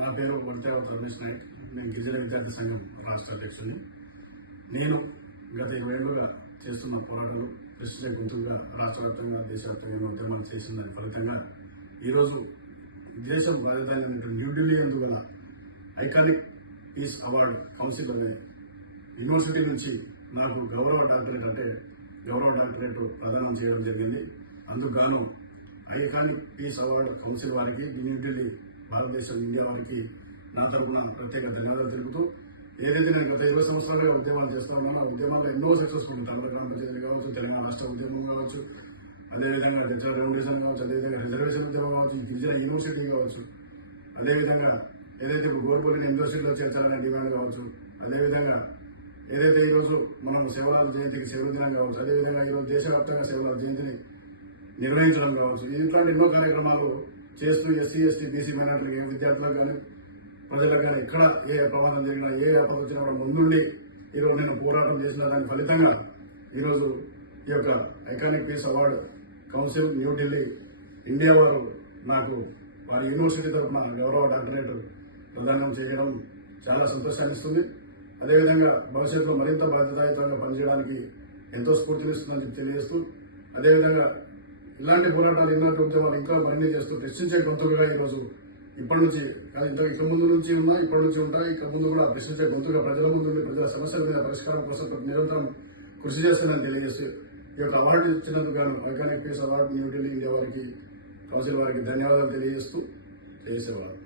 నా పేరు వంతేవత రమేష్ నాయక్. నేను గిరిజన విద్యార్థి సంఘం రాష్ట్ర అధ్యక్షుడిని. నేను గత 20 ఏళ్లుగా చేస్తున్న పోరాటాలు ప్రశ్న గుంతుగా రాష్ట్ర వ్యాప్తంగా దేశవ్యాప్తంగా ఉద్యమాలు చేసిన దాని ఫలితంగా ఈరోజు దేశం రాజధాని న్యూఢిల్లీ అందువల్ల ఐకానిక్ పీస్ అవార్డు కౌన్సిల్ అనే యూనివర్సిటీ నుంచి నాకు గౌరవ డాక్టరేట్ ప్రదానం చేయడం జరిగింది. అందుకు గాను ఐకానిక్ పీస్ అవార్డు కౌన్సిల్ వారికి, న్యూఢిల్లీ భారతదేశం ఇండియా వారికి నా తరఫున ప్రత్యేక ధన్యవాదాలు తెలుపుతూ, ఏదైతే నేను గత 20 సంవత్సరాలుగా ఉద్యమాలు చేస్తా ఉన్నానో ఆ ఉద్యమాల్లో ఎన్నో సక్సెస్ఫుల్ ఉంటాను. గ్రామ పంచాయతీ కావచ్చు, తెలంగాణ రాష్ట్ర ఉద్యమం కావచ్చు, అదేవిధంగా డిజిటల్ రెవల్యూషన్ కావచ్చు, అదేవిధంగా రిజర్వేషన్ ఉద్యమం కావచ్చు, గిరిజన యూనివర్సిటీ కావచ్చు, అదేవిధంగా ఏదైతే గోర్పల్లిని యూనివర్సిటీలో చేర్చాలనే డిమాండ్ కావచ్చు, అదేవిధంగా ఏదైతే ఈరోజు మనం సేవలాల జయంతికి సేవల దినం కావచ్చు, అదేవిధంగా ఈరోజు దేశవ్యాప్తంగా సేవలాల జయంతిని నిర్వహించడం కావచ్చు, ఇట్లాంటి ఎన్నో కార్యక్రమాలు చేస్తూ ఎస్సీ, ఎస్టీ, బీసీ మైనార్టీలకు ఏ విద్యార్థులకు కానీ ప్రజలకు కానీ ఎక్కడ ఏ ప్రమాదం జరిగినా, ఏ ఆపద వచ్చినా కూడా ముందుండి ఈరోజు నేను పోరాటం చేసిన దాని ఫలితంగా ఈరోజు ఈ యొక్క iconic piece award council New Delhi India వారు నాకు వారి యూనివర్సిటీ తరఫున గౌరవ డాక్టరేట్ ప్రదానం చేయడం చాలా సంతోషాన్ని ఇస్తుంది. అదేవిధంగా భవిష్యత్తులో మరింత బాధ్యతాయుతంగా పనిచేయడానికి ఎంతో స్ఫూర్తినిస్తుందని తెలియజేస్తూ, అదేవిధంగా ఇలాంటి పోరాటాలు, ఇలాంటి ఉద్యమాలు ఇంకా మరిన్ని చేస్తూ ప్రశ్నించే గొంతులుగా ఈరోజు ఇప్పటి నుంచి ఇక ముందు నుంచి ఉన్నా, ఇప్పటి నుంచి ఉంటాయి, ఇక ముందు కూడా ప్రశ్నించే గొంతుగా ప్రజల ముందు ప్రజల సమస్యల మీద పరిష్కారం కోసం నిరంతరం కృషి చేస్తుందని తెలియజేస్తూ, ఈ యొక్క అవార్డు ఇచ్చినందుకు గాను iconic piece award New Delhi India వారికి, కౌన్సిల్ వారికి ధన్యవాదాలు తెలియజేస్తూ చేసేవారు.